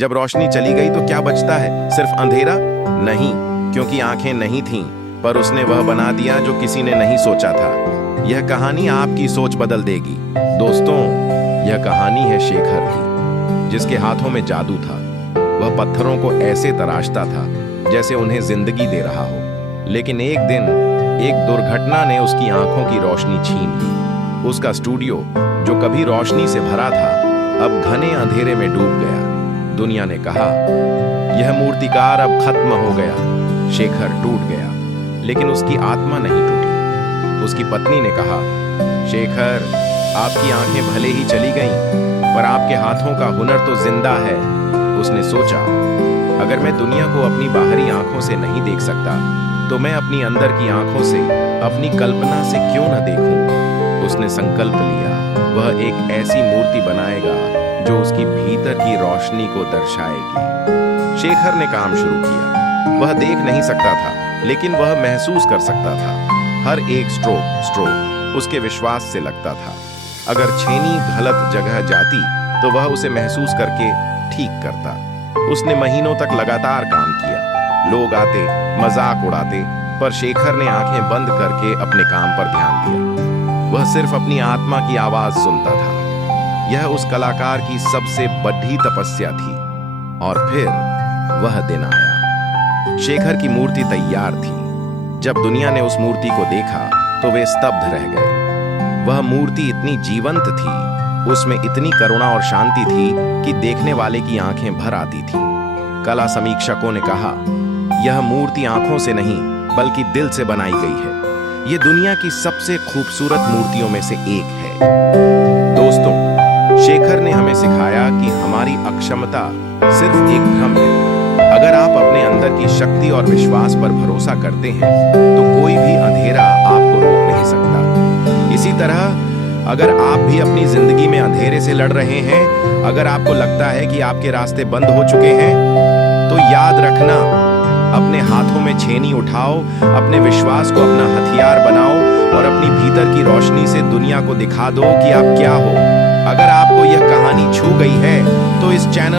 जब रोशनी चली गई तो क्या बचता है? सिर्फ अंधेरा? नहीं, क्योंकि आंखें नहीं थीं, पर उसने वह बना दिया जो किसी ने नहीं सोचा था। यह कहानी आपकी सोच बदल देगी। दोस्तों, यह कहानी है शेखर की, जिसके हाथों में जादू था। वह पत्थरों को ऐसे तराशता था जैसे उन्हें जिंदगी दे रहा हो। लेकिन एक दिन एक दुर्घटना ने उसकी आंखों की रोशनी छीन ली। उसका स्टूडियो, जो कभी रोशनी से भरा था, अब घने अंधेरे में डूब गया। दुनिया ने कहा, यह मूर्तिकार अब खत्म हो गया। शेखर टूट गया, लेकिन उसकी आत्मा नहीं टूटी। उसकी पत्नी ने कहा, शेखर, आपकी आंखें भले ही चली गईं, पर आपके हाथों का हुनर तो जिंदा है। उसने सोचा, अगर मैं दुनिया को अपनी बाहरी आंखों से नहीं देख सकता, तो मैं अपनी अंदर की आंखों से, अपनी कल्पना से क्यों न देखूं? उसने संकल्प लिया, वह एक ऐसी मूर्ति बनाएगा जो उसकी भीतर की रोशनी को दर्शाएगी। शेखर ने काम शुरू किया। वह देख नहीं सकता था, लेकिन वह महसूस कर सकता था। हर एक स्ट्रोक उसके विश्वास से लगता था। अगर छेनी गलत जगह जाती, तो वह उसे महसूस करके ठीक करता। उसने महीनों तक लगातार काम किया। लोग आते, मजाक उड़ाते, पर शेखर ने आंखें बंद करके अपने काम पर ध्यान दिया। वह सिर्फ अपनी आत्मा की आवाज सुनता था। यह उस कलाकार की सबसे बड़ी तपस्या थी। और फिर वह दिन आया। शेखर की मूर्ति तैयार थी। जब दुनिया ने उस मूर्ति को देखा, तो वे स्तब्ध रह गए। वह मूर्ति इतनी जीवंत थी, उसमें इतनी करुणा और शांति थी कि देखने वाले की आंखें भर आती थी। कला समीक्षकों ने कहा, यह मूर्ति आंखों से नहीं, बल्कि दिल से बनाई गई है। यह दुनिया की सबसे खूबसूरत मूर्तियों में से एक है। दोस्तों, शेखर ने हमें सिखाया कि हमारी अक्षमता सिर्फ एक भ्रम है। अगर आप अपने अंदर की शक्ति और विश्वास पर भरोसा करते हैं, तो कोई भी अंधेरा आपको रोक नहीं सकता। इसी तरह अगर आप भी अपनी जिंदगी में अंधेरे से लड़ रहे हैं, अगर आपको लगता है कि आपके रास्ते बंद हो चुके हैं, तो याद रखना, अपने हाथों में छेनी उठाओ, अपने विश्वास को अपना हथियार बनाओ और अपनी भीतर की रोशनी से दुनिया को दिखा दो कि आप क्या हो। अगर आपको यह कहानी छू गई है, तो इस चैनल